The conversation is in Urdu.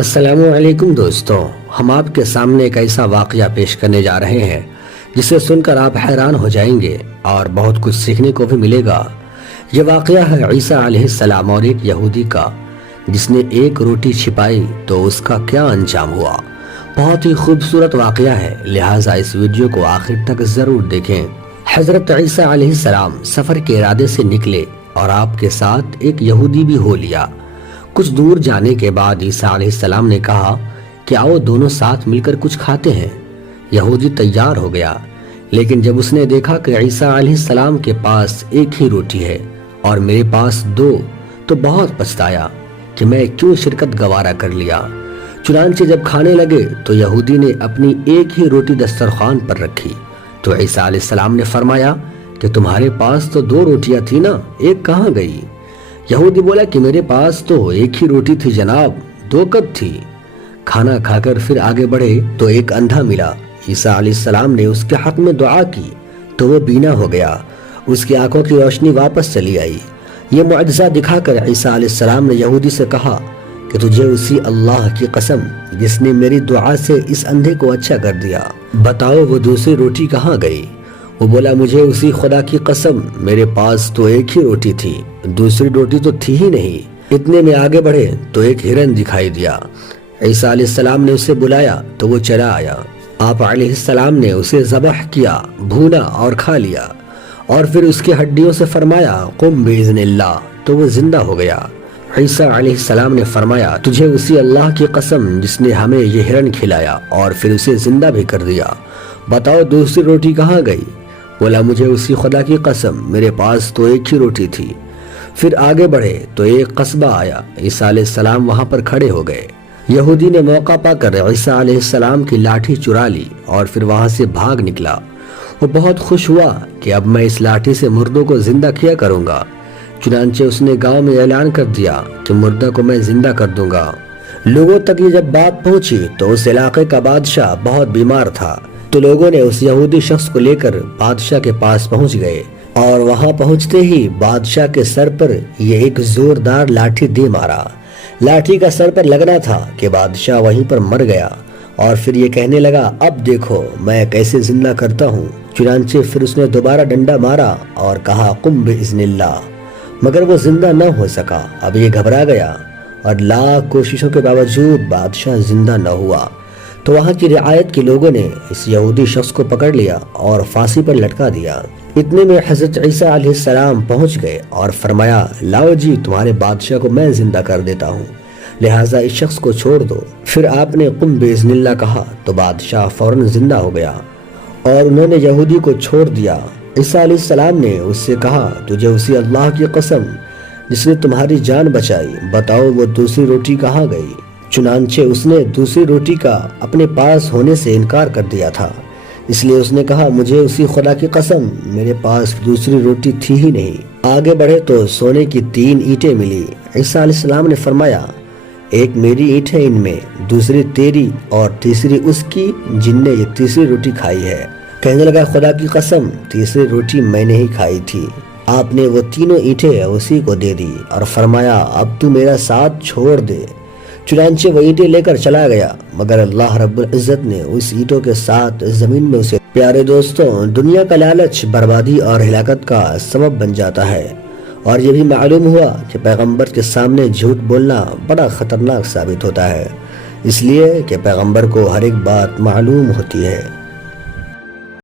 السلام علیکم دوستوں، ہم آپ کے سامنے ایک ایسا واقعہ پیش کرنے جا رہے ہیں جسے سن کر آپ حیران ہو جائیں گے اور بہت کچھ سیکھنے کو بھی ملے گا۔ یہ واقعہ ہے عیسیٰ علیہ السلام اور ایک یہودی کا، جس نے ایک روٹی چھپائی تو اس کا کیا انجام ہوا۔ بہت ہی خوبصورت واقعہ ہے، لہٰذا اس ویڈیو کو آخر تک ضرور دیکھیں۔ حضرت عیسیٰ علیہ السلام سفر کے ارادے سے نکلے اور آپ کے ساتھ ایک یہودی بھی ہو لیا۔ کچھ دور جانے کے بعد عیسیٰ علیہ السلام نے کہا کہ آؤ دونوں ساتھ مل کر کچھ کھاتے ہیں۔ یہودی تیار ہو گیا، لیکن جب اس نے دیکھا کہ عیسیٰ علیہ السلام کے پاس ایک ہی روٹی ہے اور میرے پاس دو، تو بہت پچھتایا کہ میں کیوں شرکت گوارا کر لیا۔ چنانچہ جب کھانے لگے تو یہودی نے اپنی ایک ہی روٹی دسترخوان پر رکھی تو عیسیٰ علیہ السلام نے فرمایا کہ تمہارے پاس تو دو روٹیاں تھی نا، ایک کہاں گئی؟ یہودی بولا کہ میرے پاس تو ایک ہی روٹی تھی جناب، دو کب تھی؟ کھانا کھا کر پھر آگے بڑھے تو ایک اندھا ملا۔ عیسیٰ علیہ السلام نے اس کے حق میں دعا کی تو وہ بینا ہو گیا، اس کی آنکھوں کی روشنی واپس چلی آئی۔ یہ معجزہ دکھا کر عیسیٰ علیہ السلام نے یہودی سے کہا کہ تجھے اسی اللہ کی قسم جس نے میری دعا سے اس اندھے کو اچھا کر دیا، بتاؤ وہ دوسری روٹی کہاں گئی؟ وہ بولا مجھے اسی خدا کی قسم، میرے پاس تو ایک ہی روٹی تھی، دوسری روٹی تو تھی ہی نہیں۔ اتنے میں آگے بڑھے تو ایک ہرن دکھائی دیا۔ عیسیٰ علیہ السلام نے اسے بلایا تو وہ چلا آیا۔ آپ علیہ السلام نے اسے ذبح کیا، بھونا اور کھا لیا، اور پھر اس کی ہڈیوں سے فرمایا قم بإذن اللہ، تو وہ زندہ ہو گیا۔ عیسیٰ علیہ السلام نے فرمایا تجھے اسی اللہ کی قسم جس نے ہمیں یہ ہرن کھلایا اور پھر اسے زندہ بھی کر دیا، بتاؤ دوسری روٹی کہاں گئی؟ بولا مجھے اسی خدا کی قسم، میرے پاس تو ایک ہی روٹی تھی۔ پھر آگے بڑھے تو ایک قصبہ آیا، عیسیٰ علیہ السلام وہاں پر کھڑے ہو گئے۔ یہودی نے موقع پا کر عیسیٰ علیہ السلام کی لاٹھی چرا لی اور پھر وہاں سے بھاگ نکلا۔ وہ بہت خوش ہوا کہ اب میں اس لاٹھی سے مردوں کو زندہ کیا کروں گا۔ چنانچہ اس نے گاؤں میں اعلان کر دیا کہ مردہ کو میں زندہ کر دوں گا۔ لوگوں تک یہ جب بات پہنچی تو اس علاقے کا بادشاہ بہت بیمار تھا، تو لوگوں نے اس یہودی شخص کو لے کر بادشاہ کے پاس پہنچ گئے، اور وہاں پہنچتے ہی بادشاہ کے سر پر یہ ایک زوردار لاٹھی دے مارا۔ لاٹھی کا سر پر لگنا تھا کہ بادشاہ وہیں پر مر گیا، اور پھر یہ کہنے لگا اب دیکھو میں کیسے زندہ کرتا ہوں۔ چنانچہ پھر اس نے دوبارہ ڈنڈا مارا اور کہا قم بإذن اللہ، مگر وہ زندہ نہ ہو سکا۔ اب یہ گھبرا گیا اور لاکھ کوششوں کے باوجود بادشاہ زندہ نہ ہوا، تو وہاں کی رعایت کے لوگوں نے اس یہودی شخص کو پکڑ لیا اور پھانسی پر لٹکا دیا۔ اتنے میں حضرت عیسیٰ علیہ السلام پہنچ گئے اور فرمایا لاؤ جی تمہارے بادشاہ کو میں زندہ کر دیتا ہوں، لہٰذا اس شخص کو چھوڑ دو۔ پھر آپ نے قم بإذن اللہ کہا تو بادشاہ فوراً زندہ ہو گیا اور انہوں نے یہودی کو چھوڑ دیا۔ عیسیٰ علیہ السلام نے اس سے کہا تجھے اسی اللہ کی قسم جس نے تمہاری جان بچائی، بتاؤ وہ دوسری روٹی کہاں گئی؟ چنانچہ اس نے دوسری روٹی کا اپنے پاس ہونے سے انکار کر دیا تھا، اس لیے اس نے کہا مجھے اسی خدا کی قسم میرے پاس دوسری روٹی تھی ہی نہیں۔ آگے بڑھے تو سونے کی 3 اینٹیں ملی۔ عیسیٰ علیہ السلام نے فرمایا ایک میری اینٹ ہے ان میں، دوسری تیری اور تیسری اس کی جن نے یہ تیسری روٹی کھائی ہے۔ کہنے لگا خدا کی قسم تیسری روٹی میں نے ہی کھائی تھی۔ آپ نے وہ تینوں اینٹیں اسی کو دے دی اور فرمایا اب تو میرا ساتھ چھوڑ دے۔ چنانچہ وہ اینٹیں لے کر چلا گیا، مگر اللہ رب العزت نے اس اینٹوں کے ساتھ زمین میں اسے۔ پیارے دوستوں، دنیا کا لالچ بربادی اور ہلاکت کا سبب بن جاتا ہے، اور یہ بھی معلوم ہوا کہ پیغمبر کے سامنے جھوٹ بولنا بڑا خطرناک ثابت ہوتا ہے، اس لیے کہ پیغمبر کو ہر ایک بات معلوم ہوتی ہے۔